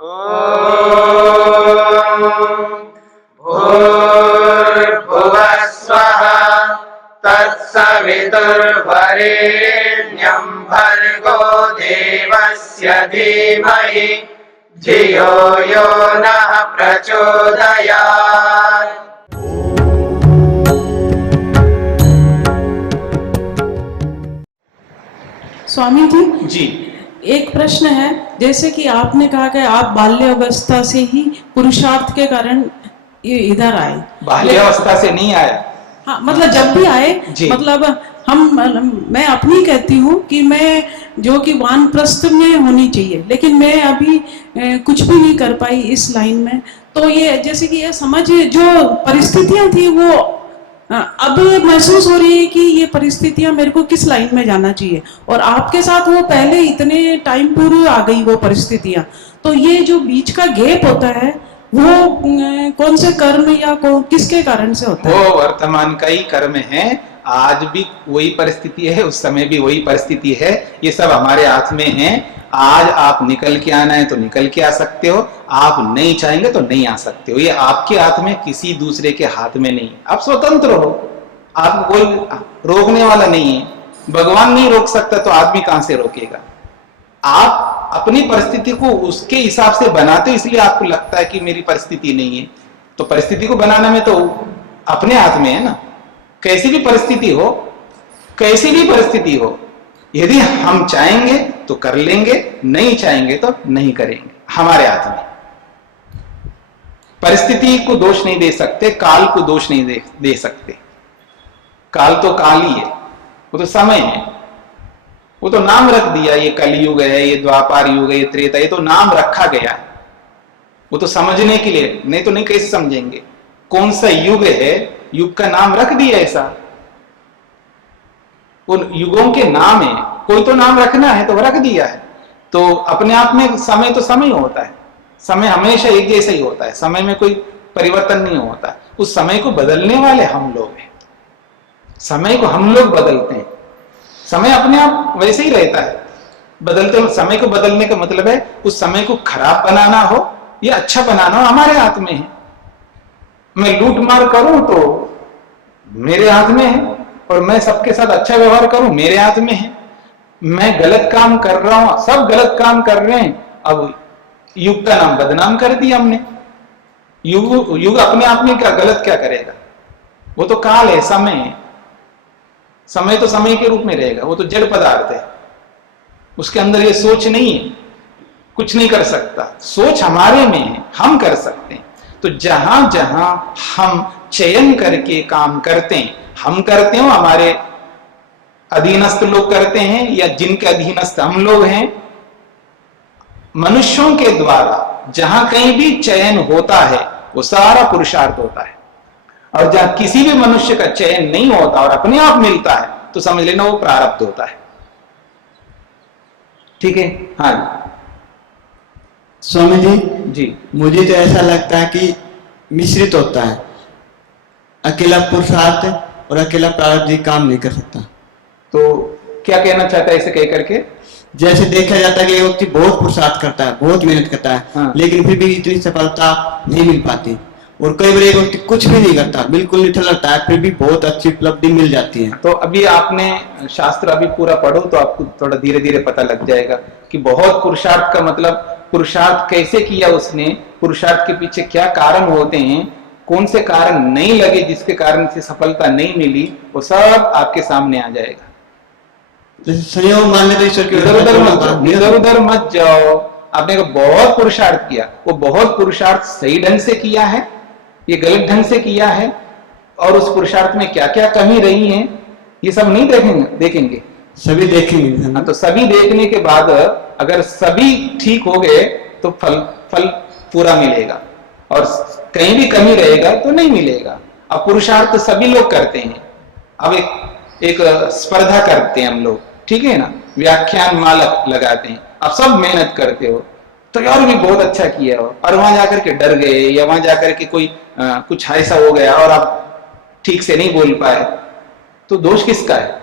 भूर्भुवः स्वः तत्सवितुर्वरेण्यं भर्गो देवस्य धीमहि धियो यो नः प्रचोदयात्। स्वामी जी, एक प्रश्न है, जैसे कि आपने कहा कि आप बाल्यावस्था से ही पुरुषार्थ के कारण ये इधर आए। बाल्यावस्था से नहीं आया। हाँ, मतलब जब भी आए, मतलब मैं अपनी कहती हूँ कि मैं जो कि वानप्रस्थ में होनी चाहिए, लेकिन मैं अभी कुछ भी नहीं कर पाई इस लाइन में। तो ये जैसे कि ये समझ जो परिस्थितियां थी वो अब महसूस हो रही है कि ये परिस्थितियां मेरे को किस लाइन में जाना चाहिए, और आपके साथ वो पहले इतने टाइम पूर्व आ गई वो परिस्थितियां। तो ये जो बीच का गैप होता है वो कौन से कर्म या किसके कारण से होता है? वो वर्तमान का ही कर्म है। आज भी वही परिस्थिति है, उस समय भी वही परिस्थिति है। ये सब हमारे हाथ में है। आज आप निकल के आना है तो निकल के आ सकते हो, आप नहीं चाहेंगे तो नहीं आ सकते हो। ये आपके हाथ में, किसी दूसरे के हाथ में नहीं है। आप स्वतंत्र हो, आपको कोई रोकने वाला नहीं है। भगवान नहीं रोक सकता तो आदमी कहां से रोकेगा? आप अपनी परिस्थिति को उसके हिसाब से बनाते हो, इसलिए आपको लगता है कि मेरी परिस्थिति नहीं है। तो परिस्थिति को बनाना में तो अपने हाथ में है ना। कैसी भी परिस्थिति हो, कैसी भी परिस्थिति हो, यदि हम चाहेंगे तो कर लेंगे, नहीं चाहेंगे तो नहीं करेंगे। हमारे हाथ में। परिस्थिति को दोष नहीं दे सकते, काल को दोष नहीं दे सकते। काल तो काल ही है, वो तो समय है। वो तो नाम रख दिया, ये कलयुग है, ये द्वापर युग है, ये त्रेता, ये तो नाम रखा गया है। वो तो समझने के लिए, नहीं तो नहीं कैसे समझेंगे कौन सा युग है। युग का नाम रख दिया ऐसा। उन युगों के नाम है, कोई तो नाम रखना है तो रख दिया है। तो अपने आप में समय तो समय होता है। समय हमेशा एक जैसा ही होता है, समय में कोई परिवर्तन नहीं होता। उस समय को बदलने वाले हम लोग हैं। समय को हम लोग बदलते हैं। समय अपने आप वैसे ही रहता है, बदलते। समय को बदलने का मतलब है उस समय को खराब बनाना हो या अच्छा बनाना हो, हमारे हाथ में है। मैं लूट मार करूं तो मेरे हाथ में है, और मैं सबके साथ अच्छा व्यवहार करूं मेरे हाथ में है। मैं गलत काम कर रहा हूं, सब गलत काम कर रहे हैं, अब युग का नाम बदनाम कर दिया हमने। युग अपने आप में क्या गलत क्या करेगा? वो तो काल है, समय है। समय तो समय के रूप में रहेगा, वो तो जड़ पदार्थ है। उसके अंदर ये सोच नहीं है, कुछ नहीं कर सकता। सोच हमारे में है, हम कर सकते हैं। तो जहां जहां हम चयन करके काम करते हैं, हम करते हो, हमारे अधीनस्थ लोग करते हैं, या जिनके अधीनस्थ हम लोग हैं, मनुष्यों के द्वारा जहां कहीं भी चयन होता है वो सारा पुरुषार्थ होता है। और जहां किसी भी मनुष्य का चयन नहीं होता और अपने आप मिलता है तो समझ लेना वो प्रारब्ध होता है। ठीक है? हाँ स्वामी जी, जी, मुझे तो ऐसा लगता है कि मिश्रित होता है। अकेला पुरुषार्थ और अकेला प्रारब्ध काम नहीं कर सकता। तो क्या कहना चाहता है इसे कह करके? जैसे देखा जाता है कि व्यक्ति बहुत पुरुषार्थ करता है, बहुत मेहनत करता है, हाँ। लेकिन फिर भी इतनी सफलता नहीं मिल पाती। और कई बार एक व्यक्ति कुछ भी नहीं करता, बिल्कुल निठल्ला लगता है, फिर भी बहुत अच्छी उपलब्धि मिल जाती है। तो अभी आपने शास्त्र अभी पूरा पढ़ो तो आपको थोड़ा धीरे धीरे पता लग जाएगा कि बहुत पुरुषार्थ का मतलब पुरुषार्थ कैसे किया उसने, पुरुषार्थ के पीछे क्या कारण होते हैं, कौन से कारण नहीं लगे जिसके कारण से सफलता नहीं मिली, वो सब आपके सामने आ जाएगा। संयोग मान लेते ईश्वर की इधर उधर मत जाओ। आपने बहुत पुरुषार्थ किया, वो बहुत पुरुषार्थ सही ढंग से किया है, ये गलत ढंग से किया है, और उस पुरुषार्थ में क्या क्या कमी रही है, ये सब नहीं देखेंगे सभी देखेंगे। तो सभी देखने के बाद अगर सभी ठीक हो गए तो फल पूरा मिलेगा, और कहीं भी कमी रहेगा तो नहीं मिलेगा। अब पुरुषार्थ सभी लोग करते हैं। अब एक स्पर्धा करते हैं हम लोग, ठीक है ना, व्याख्यान माला लगाते हैं। अब सब मेहनत करते हो तो यार भी बहुत अच्छा किया हो, और वहां जाकर के डर गए, या वहां जाकर के कोई कुछ ऐसा हो गया और आप ठीक से नहीं बोल पाए, तो दोष किसका है?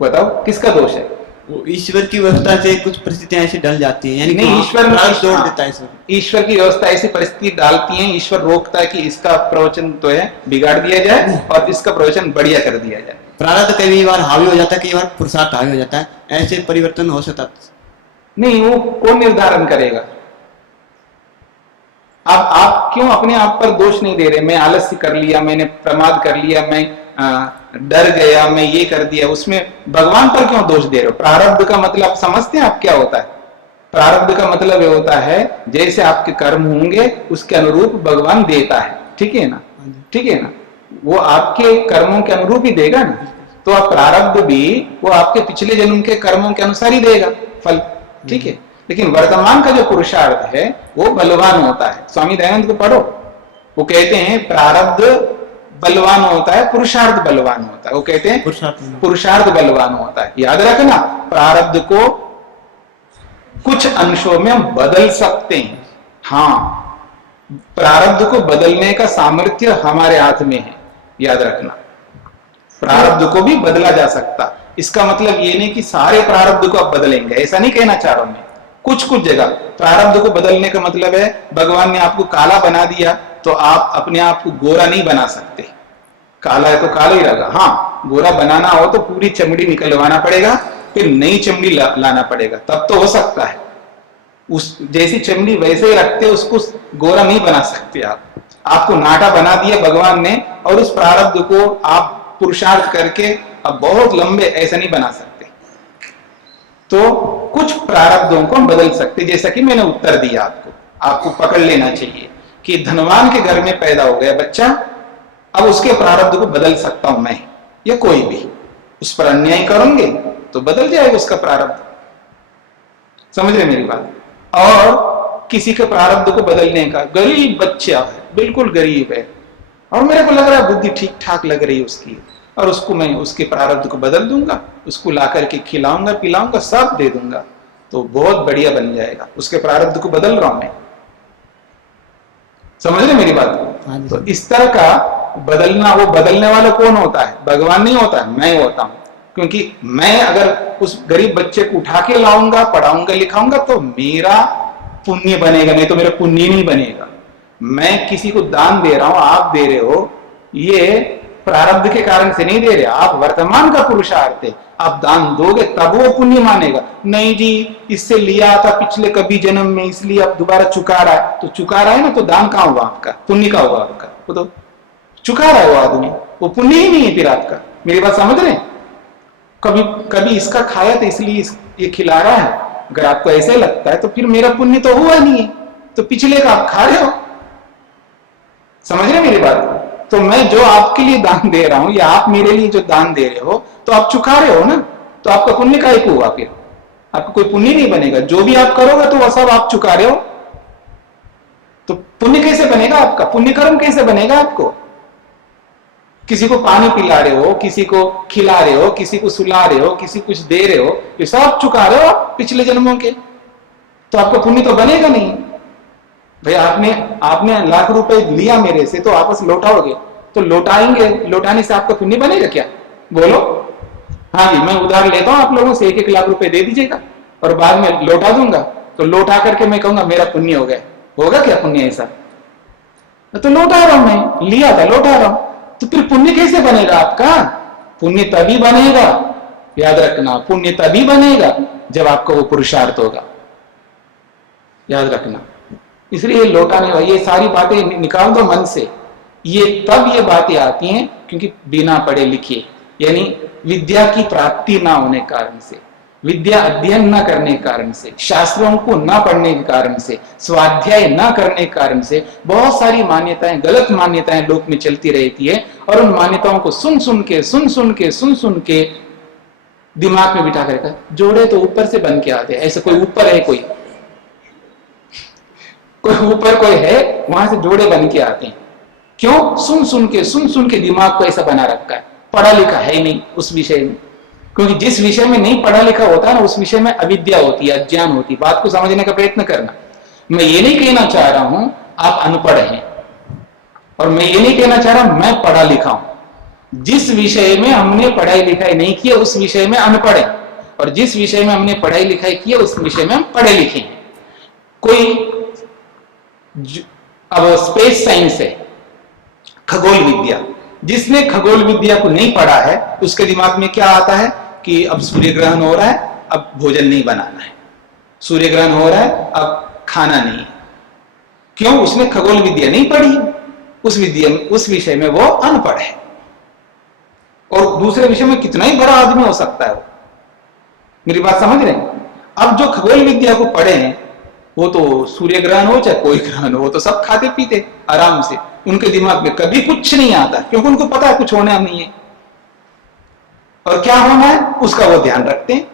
बताओ, किसका दोष है? वो ईश्वर की व्यवस्था से कुछ परिस्थितियां ऐसी डल जाती हैं, यानी नहीं, ईश्वर जोड़ देता है ईश्वर। ईश्वर की व्यवस्था ऐसी परिस्थिति डालती है, ईश्वर रोकता है कि इसका प्रवचन तो है बिगाड़ दिया जाए और इसका प्रवचन बढ़िया कर दिया जाए। प्रारब्ध कई बार हावी हो जाता है, कई बार पुरुषार्थ हावी हो जाता है, ऐसे परिवर्तन हो सकता नहीं, वो कौन निर्धारण करेगा? आप क्यों अपने आप पर दोष नहीं दे रहे? मैं आलस्य कर लिया, मैंने प्रमाद कर लिया, मैं डर गया, मैं ये कर दिया, उसमें भगवान पर क्यों दोष दे रहे हो? प्रारब्ध का मतलब समझते हैं आप क्या होता है? प्रारब्ध का मतलब ये होता है जैसे आपके कर्म होंगे उसके अनुरूप भगवान देता है, ठीक है ना? ठीक है ना? वो आपके कर्मों के अनुरूप ही देगा ना। तो आप प्रारब्ध भी वो आपके पिछले जन्म के कर्मों के अनुसार ही देगा फल, ठीक है। लेकिन वर्तमान का जो पुरुषार्थ है वो बलवान होता है। स्वामी दयानंद को पढ़ो, वो कहते हैं प्रारब्ध बलवान होता है, पुरुषार्थ बलवान होता है। वो कहते हैं पुरुषार्थ बलवान होता है। याद रखना, प्रारब्ध को कुछ अंशों में हम बदल सकते हैं। हाँ, प्रारब्ध को बदलने का सामर्थ्य हमारे हाथ में है, याद रखना। प्रारब्ध को भी बदला जा सकता। इसका मतलब ये नहीं कि सारे प्रारब्ध को आप बदलेंगे, ऐसा नहीं कहना चाह रहा हूं मैं। कुछ कुछ जगह प्रारब्ध को बदलने का मतलब है भगवान ने आपको काला बना दिया तो आप अपने आप को गोरा नहीं बना सकते। काला है तो काला ही रहेगा। हाँ, गोरा बनाना हो तो पूरी चमड़ी निकलवाना पड़ेगा, फिर नई चमड़ी लाना पड़ेगा, तब तो हो सकता है। उस जैसी चमड़ी वैसे ही रखते, उसको गोरा नहीं बना सकते आप। आपको नाटा बना दिया भगवान ने और उस प्रारब्ध को आप पुरुषार्थ करके अब बहुत लंबे ऐसा नहीं बना सकते। तो कुछ प्रारब्धों को हम बदल सकते, जैसा कि मैंने उत्तर दिया आपको। आपको पकड़ लेना चाहिए कि धनवान के घर में पैदा हो गया बच्चा, अब उसके प्रारब्ध को बदल सकता हूं मैं या कोई भी। उस पर अन्याय करेंगे तो बदल जाएगा उसका प्रारब्ध। समझ रहे मेरी बात? और किसी के प्रारब्ध को बदलने का, गरीब बच्चा है, बिल्कुल गरीब है, और मेरे को लग रहा है बुद्धि ठीक ठाक लग रही है उसकी, और उसको मैं उसके प्रारब्ध को बदल दूंगा, उसको ला करके खिलाऊंगा पिलाऊंगा, सब दे दूंगा, तो बहुत बढ़िया बन जाएगा। उसके प्रारब्ध को बदल रहा हूं मैं। समझ रहे मेरी बात को? तो इस तरह का बदलना, वो बदलने वाला कौन होता है? भगवान नहीं होता है, मैं होता हूं। क्योंकि मैं अगर उस गरीब बच्चे को उठा के लाऊंगा, पढ़ाऊंगा लिखाऊंगा तो मेरा पुण्य बनेगा, नहीं तो मेरा पुण्य नहीं बनेगा। मैं किसी को दान दे रहा हूं, आप दे रहे हो, ये प्रारब्ध के कारण से नहीं दे रहे, आप वर्तमान का पुरुषार्थ है। आप दान दोगे तब वो पुण्य मानेगा। नहीं जी, इससे लिया था पिछले कभी जन्म में, इसलिए आप दोबारा चुका रहा है, तो चुका रहा है ना, तो दान कहां हुआ आपका? पुण्य का हुआ आपका? वो तो चुका रहा है वो आदमी, वो पुण्य ही नहीं है फिर आपका। मेरी बात समझ रहे? कभी इसका खाया तो इसलिए ये खिला रहा है, अगर आपको ऐसे लगता है तो फिर मेरा पुण्य तो हुआ नहीं है, तो पिछले का आप खा रहे हो। समझ रहे मेरी बात? तो मैं जो आपके लिए दान दे रहा हूं या आप मेरे लिए जो दान दे रहे हो, तो आप चुका रहे हो ना, तो आपका पुण्य काहे को हुआ? फिर आपका कोई पुण्य नहीं बनेगा। जो भी आप करोगे तो वह सब आप चुका रहे हो, तो पुण्य कैसे बनेगा आपका? पुण्य कर्म कैसे बनेगा आपको? किसी को पानी पिला रहे हो, किसी को खिला रहे हो, किसी को सुला रहे हो, किसी कुछ दे रहे हो, ये सब चुका रहे हो आप पिछले जन्मों के, तो आपका पुण्य तो बनेगा नहीं। भाई आपने लाख रुपए लिया मेरे से, तो वापस लौटाओगे, तो लौटाएंगे, लौटाने से आपका पुण्य बनेगा क्या? बोलो। हाँ जी, मैं उधार लेता हूं आप लोगों से, 1-1 लाख रुपए दे दीजिएगा और बाद में लौटा दूंगा, तो लौटा करके मैं कहूंगा मेरा पुण्य हो गया। होगा क्या पुण्य ऐसा? तो लौटा रहा हूं मैं, लिया था लौटा रहा हूं, तो फिर पुण्य कैसे बनेगा आपका? पुण्य तभी बनेगा, याद रखना, पुण्य तभी बनेगा जब आपका वो पुरुषार्थ होगा, याद रखना। इसलिए लौटाने वाली ये सारी बातें निकाल दो मन से। ये तब ये बातें आती हैं क्योंकि बिना पढ़े लिखे, यानी विद्या की प्राप्ति ना होने कारण से, विद्या अध्ययन न करने के कारण से, शास्त्रों को न पढ़ने के कारण से, स्वाध्याय न करने के कारण से बहुत सारी मान्यताएं, गलत मान्यताएं लोक में चलती रहती है, और उन मान्यताओं को सुन सुन के दिमाग में बिठा कर, जोड़े तो ऊपर से बन के आते हैं। ऐसे कोई ऊपर है, कोई ऊपर कोई है, वहां से जोड़े बन के आते हैं। क्यों? सुन सुन के दिमाग को ऐसा बना रखा है। पढ़ा लिखा है ही नहीं उस विषय में, क्योंकि जिस विषय में नहीं पढ़ा लिखा होता है ना, उस विषय में अविद्या होती है, अज्ञान होती है। बात को समझने का प्रयत्न करना। मैं ये नहीं कहना चाह रहा हूं आप अनपढ़ हैं, और मैं ये नहीं कहना चाह रहा मैं पढ़ा लिखा हूं। जिस विषय में हमने पढ़ाई लिखाई नहीं की, उस विषय में अनपढ़ है। और जिस विषय में हमने पढ़ाई लिखाई की है उस विषय में हम पढ़े लिखे हैं। अब स्पेस साइंस है, खगोल विद्या, जिसने खगोल विद्या को नहीं पढ़ा है उसके दिमाग में क्या आता है कि अब सूर्य ग्रहण हो रहा है, अब भोजन नहीं बनाना है, सूर्य ग्रहण हो रहा है, अब खाना नहीं है। क्यों? उसने खगोल विद्या नहीं पढ़ी, उस विषय में वो अनपढ़ है। और दूसरे विषय में कितना ही बड़ा आदमी हो सकता है वो। मेरी बात समझ रहे हैं? अब जो खगोल विद्या को पढ़े हैं वो तो सूर्य ग्रहण हो चाहे कोई ग्रहण हो, वो तो सब खाते पीते आराम से, उनके दिमाग में कभी कुछ नहीं आता, क्योंकि उनको पता है कुछ होना नहीं है और क्या होना है उसका वो ध्यान रखते हैं।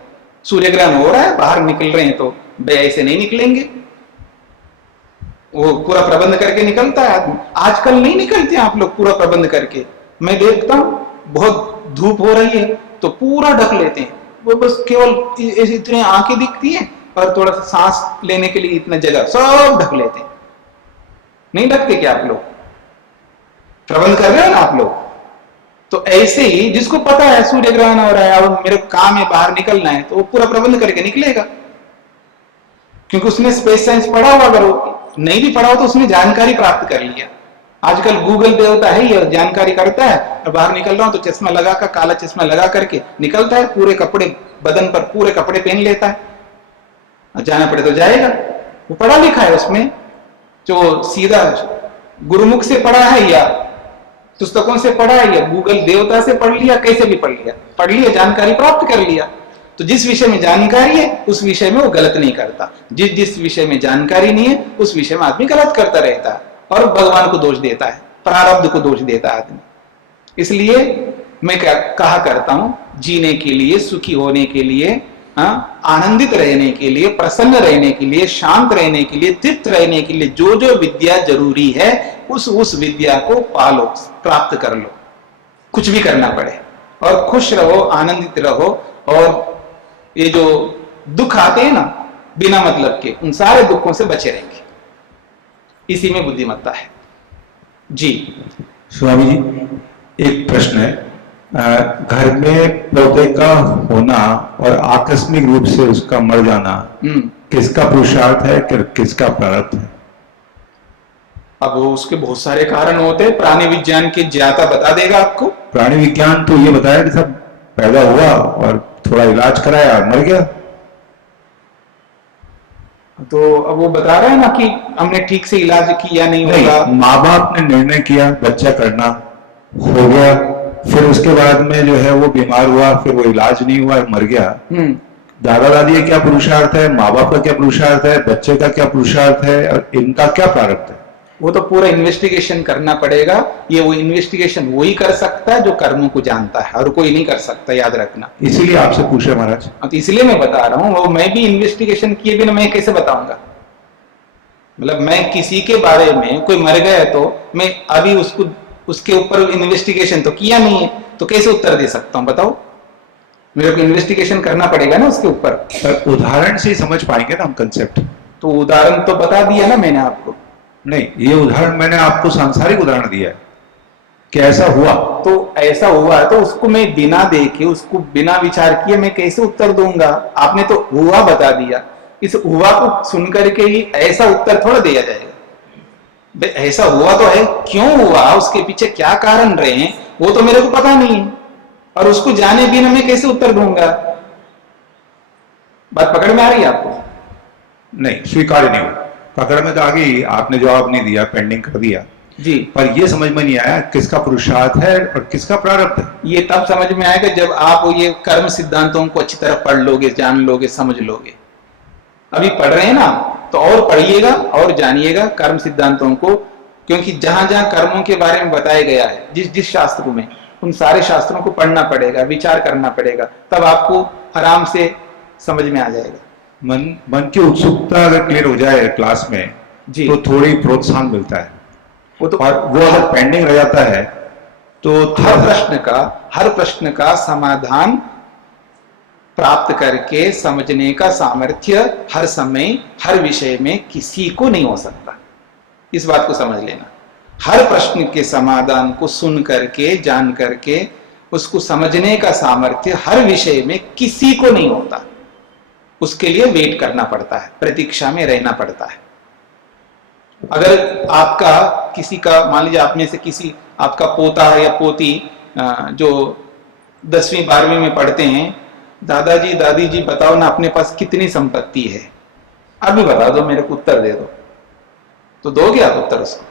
सूर्य ग्रहण हो रहा है, बाहर निकल रहे हैं तो ऐसे नहीं निकलेंगे, वो पूरा प्रबंध करके निकलता है आदमी। आजकल नहीं निकलते आप लोग पूरा प्रबंध करके, मैं देखता हूं बहुत धूप हो रही है तो पूरा ढक लेते हैं, वो बस केवल इतनी आंखें दिखती हैं और थोड़ा सा सांस लेने के लिए इतना जगह, सब ढक लेते हैं। नहीं ढकते क्या आप लोग? प्रबंध कर रहे हो ना आप लोग? तो ऐसे ही जिसको पता है सूर्य ग्रहण हो रहा है और मेरे काम है बाहर निकलना है तो वो पूरा प्रबंध करके निकलेगा, क्योंकि उसने स्पेस साइंस पढ़ा हुआ। अगर नहीं भी पढ़ा हो तो उसने जानकारी प्राप्त कर लिया। आजकल गूगल पे होता है, ये जानकारी करता है और बाहर निकल रहा हूं तो चश्मा लगा कर, काला चश्मा लगा करके निकलता है, पूरे कपड़े बदन पर पूरे कपड़े पहन लेता है, जाना पड़े तो जाएगा। वो पढ़ा लिखा है, उसमें जो सीधा गुरुमुख से पढ़ा है या पुस्तकों से पढ़ा है या गूगल देवता से पढ़ लिया, कैसे भी पढ़ लिया, जानकारी प्राप्त कर लिया। तो जिस विषय में जानकारी है उस विषय में वो गलत नहीं करता, जिस विषय में जानकारी नहीं है उस विषय में आदमी गलत करता रहता है और भगवान को दोष देता है, प्रारब्ध को दोष देता है आदमी। इसलिए मैं क्या कहा करता हूं, जीने के लिए, सुखी होने के लिए, आनंदित रहने के लिए, प्रसन्न रहने के लिए, शांत रहने के लिए, तृप्त रहने के लिए जो जो विद्या जरूरी है उस विद्या को पालो, प्राप्त कर लो, कुछ भी करना पड़े, और खुश रहो, आनंदित रहो। और ये जो दुख आते हैं ना बिना मतलब के, उन सारे दुखों से बचे रहेंगे। इसी में बुद्धिमत्ता है। जी स्वामी जी, एक प्रश्न है, घर में पौधे का होना और आकस्मिक रूप से उसका मर जाना किसका पुरुषार्थ है, किसका प्रारब्ध है? अब उसके बहुत सारे कारण होते हैं, प्राणी विज्ञान के ज्ञाता बता देगा आपको। प्राणी विज्ञान तो ये बताया कि सब पैदा हुआ और थोड़ा इलाज कराया, मर गया। तो अब वो बता रहे हैं ना कि हमने ठीक से इलाज किया नहीं होगा। माँ बाप ने निर्णय किया बच्चा करना, हो गया, फिर उसके बाद में जो है वो बीमार हुआ, फिर वो इलाज नहीं हुआ, मर गया। दादा दादी का क्या पुरुषार्थ है, माँ बाप का क्या पुरुषार्थ है, बच्चे का क्या पुरुषार्थ है और इनका क्या प्रारब्ध है? वो तो पूरा इन्वेस्टिगेशन करना पड़ेगा। ये वो इन्वेस्टिगेशन वही कर सकता है जो कर्मों को जानता है, और कोई नहीं कर सकता, याद रखना। इसीलिए आपसे पूछे महाराज। तो इसलिए मैं बता रहा हूँ, वो मैं भी इन्वेस्टिगेशन किए बिना मैं कैसे बताऊंगा? मतलब मैं किसी के बारे में, कोई मर गया तो मैं अभी उसके ऊपर इन्वेस्टिगेशन तो किया नहीं है, तो कैसे उत्तर दे सकता हूँ बताओ? मेरे को इन्वेस्टिगेशन करना पड़ेगा ना उसके ऊपर। उदाहरण से समझ पाएंगे ना हम कंसेप्ट। तो उदाहरण तो बता दिया ना मैंने आपको। नहीं, ये उदाहरण मैंने आपको सांसारिक उदाहरण दिया है कि ऐसा हुआ। तो ऐसा हुआ तो उसको मैं बिना देखे, उसको बिना विचार किए मैं कैसे उत्तर दूंगा? आपने तो हुआ बता दिया, इस हुआ को सुनकर के ही ऐसा उत्तर थोड़ा दिया जाएगा। ऐसा हुआ तो है, क्यों हुआ, उसके पीछे क्या कारण रहे हैं, वो तो मेरे को पता नहीं है, और उसको जाने बिना मैं कैसे उत्तर दूंगा? बात पकड़ में आ रही है आपको? नहीं, स्वीकार नहीं हुआ। पकड़ में तो आ गई, आपने जवाब नहीं दिया, पेंडिंग कर दिया जी। पर ये समझ में नहीं आया किसका पुरुषार्थ है और किसका प्रारब्ध है। ये तब समझ में आएगा जब आप ये कर्म सिद्धांतों को अच्छी तरह पढ़ लोगे, जान लोगे, समझ लोगे। अभी पढ़ रहे हैं ना, तो और पढ़िएगा और जानिएगा कर्म सिद्धांतों को, क्योंकि जहां जहां कर्मों के बारे में बताया गया है, जिस शास्त्रों में, उन सारे शास्त्रों को पढ़ना पड़ेगा, विचार करना पड़ेगा, तब आपको आराम से समझ में आ जाएगा। मन की उत्सुकता अगर क्लियर हो जाए क्लास में जी, तो थोड़ी प्रोत्साहन मिलता है। वो तो, और वो अगर पेंडिंग रह जाता है तो हर प्रश्न का समाधान प्राप्त करके समझने का सामर्थ्य हर समय, हर विषय में किसी को नहीं हो सकता। इस बात को समझ लेना। हर प्रश्न के समाधान को सुन करके, जान करके उसको समझने का सामर्थ्य हर विषय में किसी को नहीं होता। उसके लिए वेट करना पड़ता है, प्रतीक्षा में रहना पड़ता है। अगर आपका किसी का, मान लीजिए आप में से किसी, आपका पोता है या पोती जो 10वीं 12वीं में पढ़ते हैं, दादाजी दादी जी बताओ ना अपने पास कितनी संपत्ति है, अभी बता दो, मेरे को उत्तर दे दो, तो दोगे आप उत्तर उसको?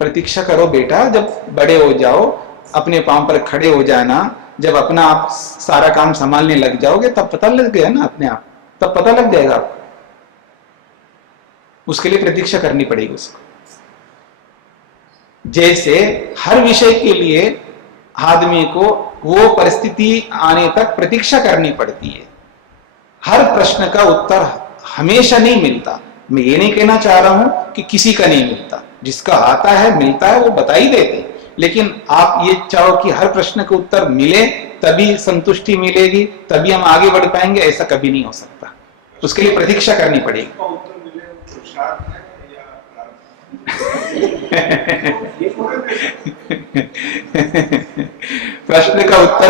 प्रतीक्षा करो बेटा, जब बड़े हो जाओ, अपने पांव पर खड़े हो जाना, जब अपना आप सारा काम संभालने लग जाओगे तब पता लग गया ना, अपने आप तब पता लग जाएगा आपको। उसके लिए प्रतीक्षा करनी पड़ेगी उसको। जैसे हर विषय के लिए आदमी को वो परिस्थिति आने तक प्रतीक्षा करनी पड़ती है। हर प्रश्न का उत्तर हमेशा नहीं मिलता। मैं ये नहीं कहना चाह रहा हूं कि किसी का नहीं मिलता, जिसका आता है मिलता है वो बता ही देते, लेकिन आप ये चाहो कि हर प्रश्न का उत्तर मिले तभी संतुष्टि मिलेगी, तभी हम आगे बढ़ पाएंगे, ऐसा कभी नहीं हो सकता। उसके लिए प्रतीक्षा करनी पड़ेगी। प्रश्न का उत्तर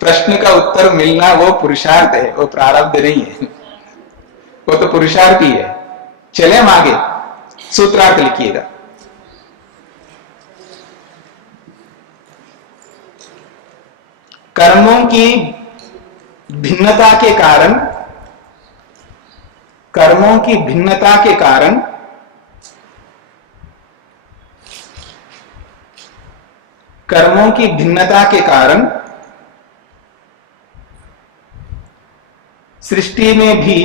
प्रश्न का उत्तर मिलना वो पुरुषार्थ है, वो प्रारब्ध नहीं है, वो तो पुरुषार्थ ही है। चले हम आगे, सूत्रार्थ लिखिएगा। कर्मों की भिन्नता के कारण, कर्मों की भिन्नता के कारण कर्मों की भिन्नता के कारण सृष्टि में भी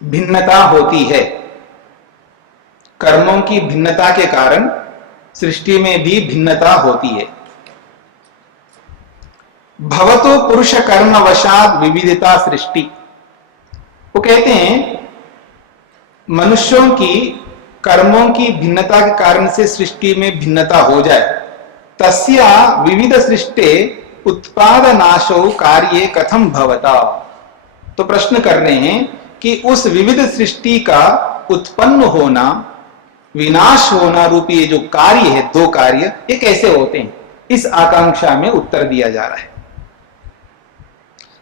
भिन्नता होती है। कर्मों की भिन्नता के कारण सृष्टि में भी भिन्नता होती है। भवतो पुरुष कर्म वशाद विविधता सृष्टि। वो कहते हैं मनुष्यों की कर्मों की भिन्नता के कारण से सृष्टि में भिन्नता हो जाए, तस्या विविध सृष्टे उत्पाद नाशो कार्ये कथम भवता। तो प्रश्न कर रहे हैं कि उस विविध सृष्टि का उत्पन्न होना, विनाश होना रूपी ये जो कार्य है, दो कार्य, ये कैसे होते हैं? इस आकांक्षा में उत्तर दिया जा रहा है।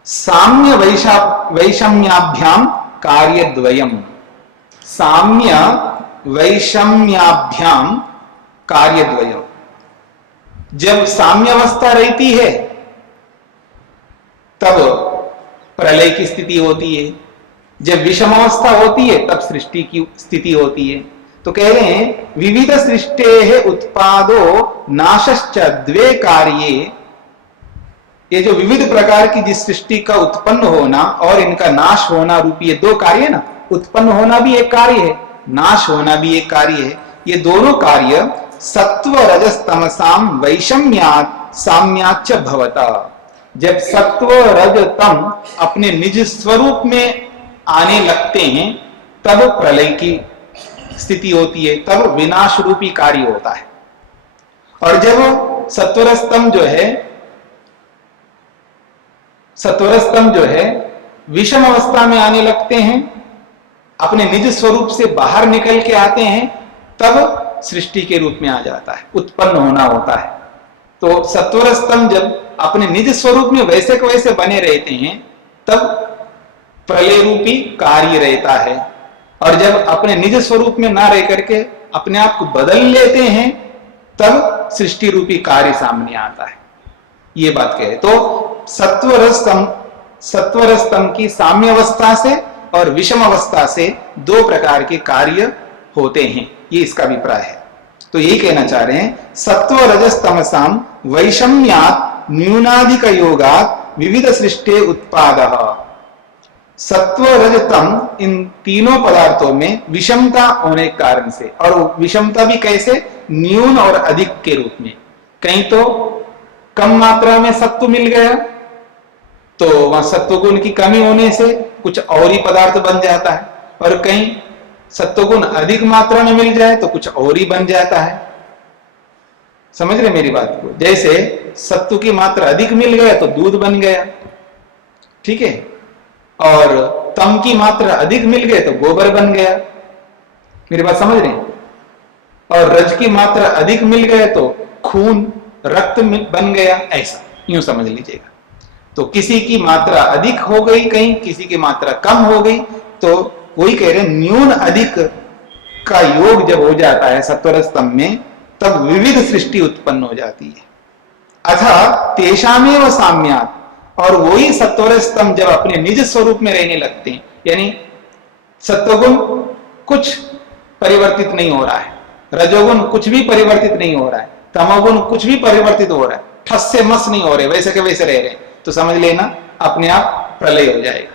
साम्य वैषम्याभ्याम कार्यद्वयम। साम्य वैषम्याभ्याम कार्यद्वयम। जब साम्यावस्था रहती है तब प्रलय की स्थिति होती है, जब विषम अवस्था होती है तब सृष्टि की स्थिति होती है। तो कह रहे हैं विविध सृष्टे उत्पादो नाशश्च द्वे कार्ये। ये जो विविध प्रकार की जिस सृष्टि का उत्पन्न होना और इनका नाश होना रूपी ये दो कार्य है ना, उत्पन्न होना भी एक कार्य है, नाश होना भी एक कार्य है। ये दोनों कार्य सत्व रजस तमसाम वैषम्यात् साम्याच्च भवता। जब सत्व रज तम अपने निज स्वरूप में आने लगते हैं तब प्रलय की स्थिति होती है, तब विनाश रूपी कार्य होता है। और जब सत्वरस्तम जो है विषम अवस्था में आने लगते हैं, अपने निज स्वरूप से बाहर निकल के आते हैं, तब सृष्टि के रूप में आ जाता है, उत्पन्न होना होता है। तो सत्वरस्तम जब अपने निज स्वरूप में वैसे के वैसे बने रहते हैं तब प्रलय रूपी कार्य रहता है। और जब अपने निज स्वरूप में ना रह करके अपने आप को बदल लेते हैं तब सृष्टि रूपी कार्य सामने आता है। ये बात कहे तो सत्वरस्तम की साम्य अवस्था से और विषम अवस्था से दो प्रकार के कार्य होते हैं, ये इसका अभिप्राय है। तो यही कहना चाह रहे हैं सत्व रजस तमसाम वैषम्यात् न्यूनाधिक योगात् विविध सृष्टे उत्पादः। सत्व रजतम इन तीनों पदार्थों में विषमता होने के कारण से, और विषमता भी कैसे? न्यून और अधिक के रूप में। कहीं तो कम मात्रा में सत्व मिल गया तो वहां सत्व गुण की कमी होने से कुछ और ही पदार्थ बन जाता है, और कहीं सत्व गुण अधिक मात्रा में मिल जाए तो कुछ और ही बन जाता है। समझ रहे मेरी बात को? जैसे सत्व की मात्रा अधिक मिल गया तो दूध बन गया, ठीक है, और तम की मात्रा अधिक मिल गए तो गोबर बन गया। मेरी बात समझ रहे हैं? और रज की मात्रा अधिक मिल गए तो खून रक्त बन गया, ऐसा यूं समझ लीजिएगा। तो किसी की मात्रा अधिक हो गई, कहीं किसी की मात्रा कम हो गई, तो वही कह रहे हैं न्यून अधिक का योग जब हो जाता है सत्वर स्तंभ में, तब विविध सृष्टि उत्पन्न हो जाती है। अथा तेषामेव साम्यात्, और वही सत्वर स्तंभ जब अपने निज स्वरूप में रहने लगते हैं, यानी सत्वगुण कुछ परिवर्तित नहीं हो रहा है, रजोगुण कुछ भी परिवर्तित नहीं हो रहा है, तमोगुण कुछ भी परिवर्तित हो रहा है, ठस से मस नहीं हो रहे, वैसे के वैसे रह रहे, तो समझ लेना अपने आप प्रलय हो जाएगा,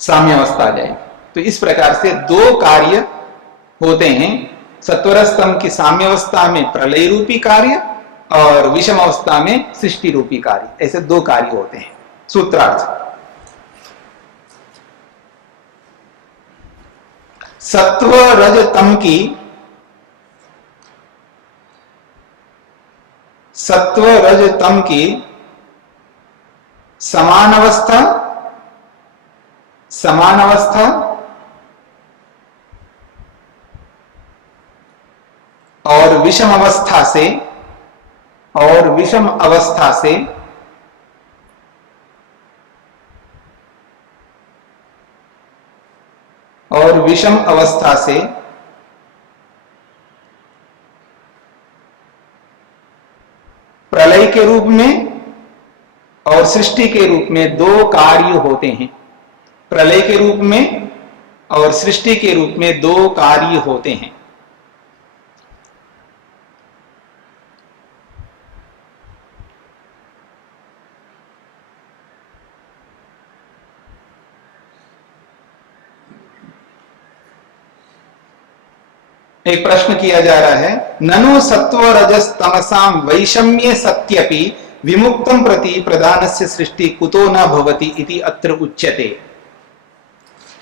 साम्यावस्था आ जाएगी। तो इस प्रकार से दो कार्य होते हैं, सत्वर स्तंभ की साम्यावस्था में प्रलय रूपी कार्य और विषम अवस्था में सृष्टि रूपी कार्य, ऐसे दो कार्य होते हैं। सूत्रार्थ, सत्व रज तम की, सत्व रज तम की समान अवस्था, समान अवस्था और विषम अवस्था से, और विषम अवस्था से और विषम अवस्था से प्रलय के रूप में और सृष्टि के रूप में दो कार्य होते हैं। प्रलय के रूप में और सृष्टि के रूप में दो कार्य होते हैं। एक प्रश्न किया जा रहा है, ननु सत्व रजस तमसाम वैषम्ये सत्यपि विमुक्तम प्रति प्रधानस्य सृष्टि कुतो न भवति इति अत्र उच्यते।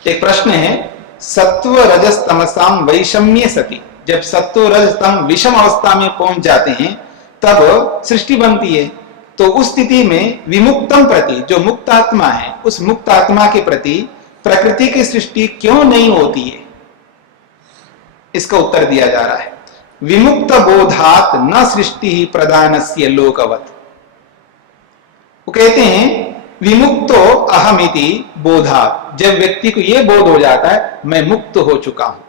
एक प्रश्न है, सत्व रजस तमसाम वैषम्ये सति, जब सत्व रज तम विषम अवस्था में पहुंच जाते हैं तब सृष्टि बनती है, तो उस स्थिति में विमुक्तम प्रति, जो मुक्त आत्मा है, उस मुक्त आत्मा के प्रति प्रकृति की सृष्टि क्यों नहीं होती है? इसका उत्तर दिया जा रहा है, विमुक्त बोधात न सृष्टि ही प्रधानस्य लोकवत। वो कहते हैं विमुक्तो अहमिति बोधात, जब व्यक्ति को यह बोध हो जाता है मैं मुक्त हो चुका हूं,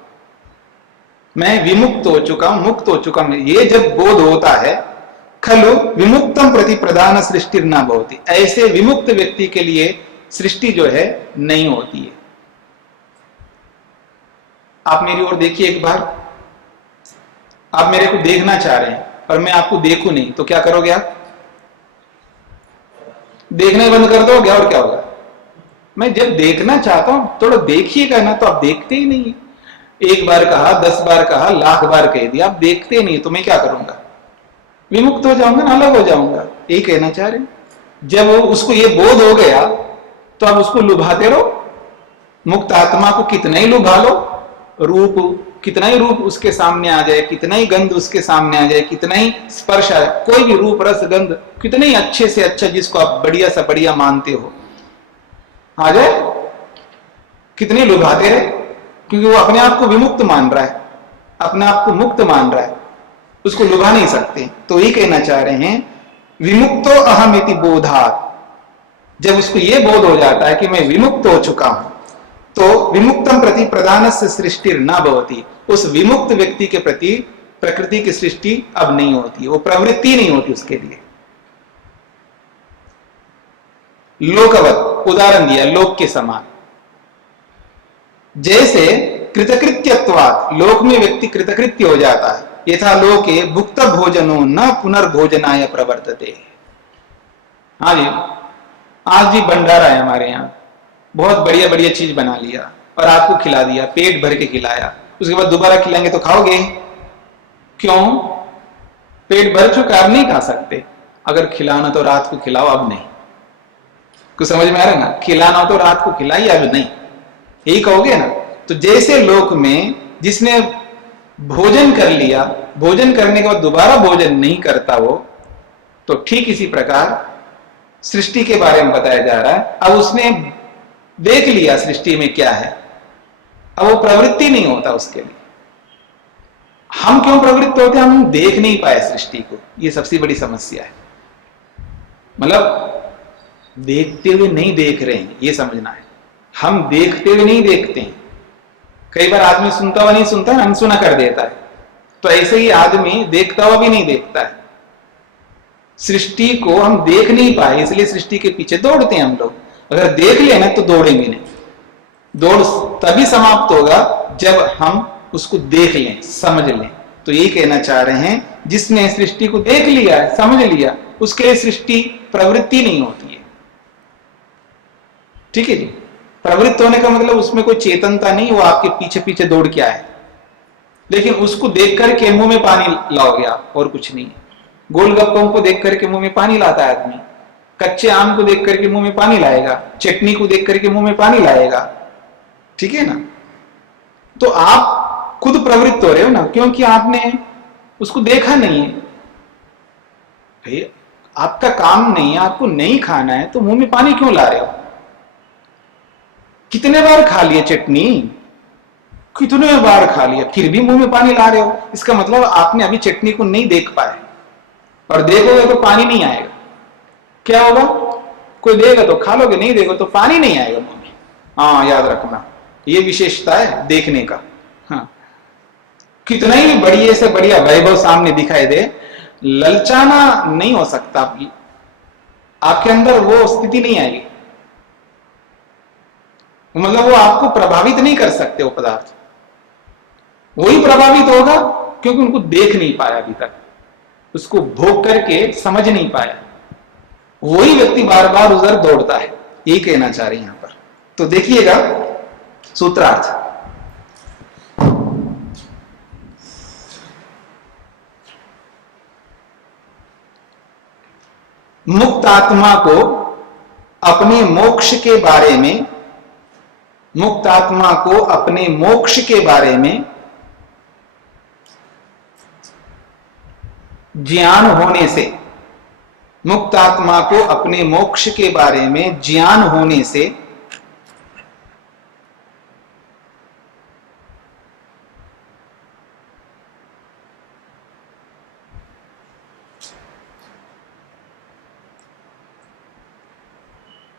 मैं विमुक्त हो चुका हूं, मुक्त हो चुका हूं, ये जब बोध होता है, खलु विमुक्तम प्रति प्रधान सृष्टि न भवति, ऐसे विमुक्त व्यक्ति के लिए सृष्टि जो है नहीं होती है। आप मेरी ओर देखिए एक बार, आप मेरे को देखना चाह रहे हैं और मैं आपको देखूं नहीं, तो क्या करोगे आप? देखना बंद कर दोगे और क्या होगा? मैं जब देखना चाहता हूं थोड़ा देखिएगा ना, तो आप देखते ही नहीं। एक बार कहा, 10 बार कहा, लाख बार कह दिया, आप देखते नहीं, तो मैं क्या करूंगा? विमुक्त हो जाऊंगा ना, अलग हो जाऊंगा। यही कहना चाह रहे हैं। जब उसको ये बोध हो गया तो आप उसको लुभाते रहो, मुक्त आत्मा को कितना ही लुभा लो, रूप कितना ही रूप उसके सामने आ जाए, कितना ही गंध उसके सामने आ जाए, कितना ही स्पर्श आए, कोई भी रूप रस गंध कितने ही अच्छे से अच्छा जिसको आप बढ़िया सा बढ़िया मानते हो आ जाए, कितने लुभाते रहे, क्योंकि वो अपने आप को विमुक्त मान रहा है, अपने आप को मुक्त मान रहा है, उसको लुभा नहीं सकते। तो ये कहना चाह रहे हैं विमुक्तो अहमिति बोधात, जब उसको ये बोध हो जाता है कि मैं विमुक्त हो चुका हूं, तो विमुक्तम प्रति प्रधानस्य सृष्टि न भवति, उस विमुक्त व्यक्ति के प्रति प्रकृति की सृष्टि अब नहीं होती, वो प्रवृत्ति नहीं होती उसके लिए। लोकवत उदाहरण दिया, लोक के समान, जैसे कृतकृत्यत्वात्, लोक में व्यक्ति कृतकृत्य हो जाता है, यथा लोके भुक्त भोजनो न पुनर्भोजनाय प्रवर्तते। हाँ जी, आज भी भंडारा है हमारे यहाँ, बहुत बढ़िया बढ़िया चीज बना लिया और आपको खिला दिया, पेट भर के खिलाया, उसके बाद दोबारा खिलाएंगे तो खाओगे? क्यों? पेट भर चुका, आप नहीं खा सकते। अगर खिलाना तो रात को खिलाओ, अब नहीं। कुछ समझ में आ रहा है ना? खिलाना हो तो रात को खिलाइए, अब नहीं, यही कहोगे ना? तो जैसे लोक में जिसने भोजन कर लिया, भोजन करने के बाद दोबारा भोजन नहीं करता वो, तो ठीक इसी प्रकार सृष्टि के बारे में बताया जा रहा है। अब उसने देख लिया सृष्टि में क्या है, अब वो प्रवृत्ति नहीं होता उसके लिए। हम क्यों प्रवृत्त होते हैं? हम देख नहीं पाए सृष्टि को, ये सबसे बड़ी समस्या है। मतलब देखते हुए नहीं देख रहे हैं, ये समझना है। हम देखते हुए नहीं देखते हैं। कई बार आदमी सुनता हुआ नहीं सुनता, अनसुना कर देता है। तो ऐसे ही आदमी देखता हुआ भी नहीं देखता है। सृष्टि को हम देख नहीं पाए, इसलिए सृष्टि के पीछे दौड़ते हैं हम लोग। अगर देख लेना तो दौड़ेंगे नहीं। दौड़ तभी समाप्त होगा जब हम उसको देख लें, समझ लें। तो यही कहना चाह रहे हैं, जिसने सृष्टि को देख लिया, समझ लिया, उसके लिए सृष्टि प्रवृत्ति नहीं होती है। ठीक है जी। प्रवृत्त होने का मतलब उसमें कोई चेतनता नहीं, वो आपके पीछे पीछे दौड़ के आए। लेकिन उसको देख करके मुंह में पानी लाओगे आप, और कुछ नहीं। गोलगप्पों को देख करके मुंह में पानी लाता है आदमी, कच्चे आम को देख करके मुंह में पानी लाएगा, चटनी को देख करके मुंह में पानी लाएगा। ठीक है ना? तो आप खुद प्रवृत्त हो रहे हो ना, क्योंकि आपने उसको देखा नहीं है। भाई आपका काम नहीं है, आपको नहीं खाना है, तो मुंह में पानी क्यों ला रहे हो? कितने बार खा लिया चटनी, कितने बार खा लिया, फिर भी मुंह में पानी ला रहे हो। इसका मतलब आपने अभी चटनी को नहीं देख पाए, और देखोगे तो पानी नहीं आएगा। क्या होगा? कोई देगा तो खा लोगे, नहीं देगा तो पानी नहीं आएगा मुंह में। हाँ, याद रखना, ये विशेषता है देखने का। हाँ, कितना ही बढ़िया से बढ़िया वैभव सामने दिखाई दे, ललचाना नहीं हो सकता। आपके अंदर वो स्थिति नहीं आएगी, मतलब वो आपको प्रभावित नहीं कर सकते। वो पदार्थ वही प्रभावित होगा क्योंकि उनको देख नहीं पाया अभी तक, उसको भोग करके समझ नहीं पाया। वही व्यक्ति बार बार उधर दौड़ता है, यही कहना चाह रही यहां पर। तो देखिएगा सूत्रार्थ। मुक्त आत्मा को अपने मोक्ष के बारे में, मुक्त आत्मा को अपने मोक्ष के बारे में ज्ञान होने से, मुक्त आत्मा को अपने मोक्ष के बारे में ज्ञान होने से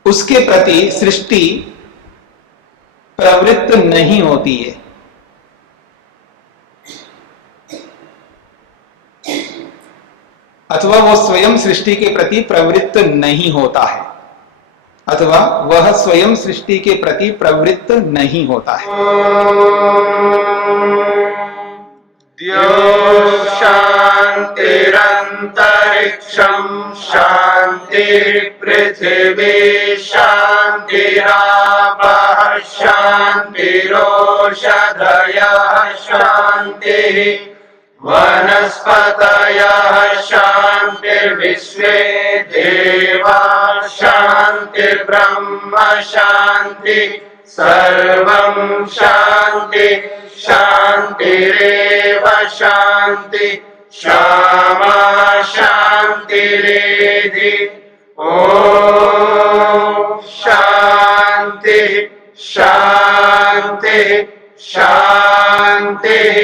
उसके प्रति सृष्टि प्रवृत्त नहीं होती है। अथवा वो स्वयं सृष्टि के प्रति प्रवृत्त नहीं होता है, अथवा वह स्वयं सृष्टि के प्रति प्रवृत्त नहीं होता है। द्यौः शान्तिरन्तरिक्षं शान्तिः पृथिवी शान्तिरापः शान्तिरोषधयः शान्तिः वनस्पतयः शान्तिर्विश्वे देवाः शान्तिर्ब्रह्म शान्तिः सर्वं शान्ति शान्तिरेव शान्ति क्षमा शान्तिरेधि। ॐ शान्ति शान्ति शान्तिः।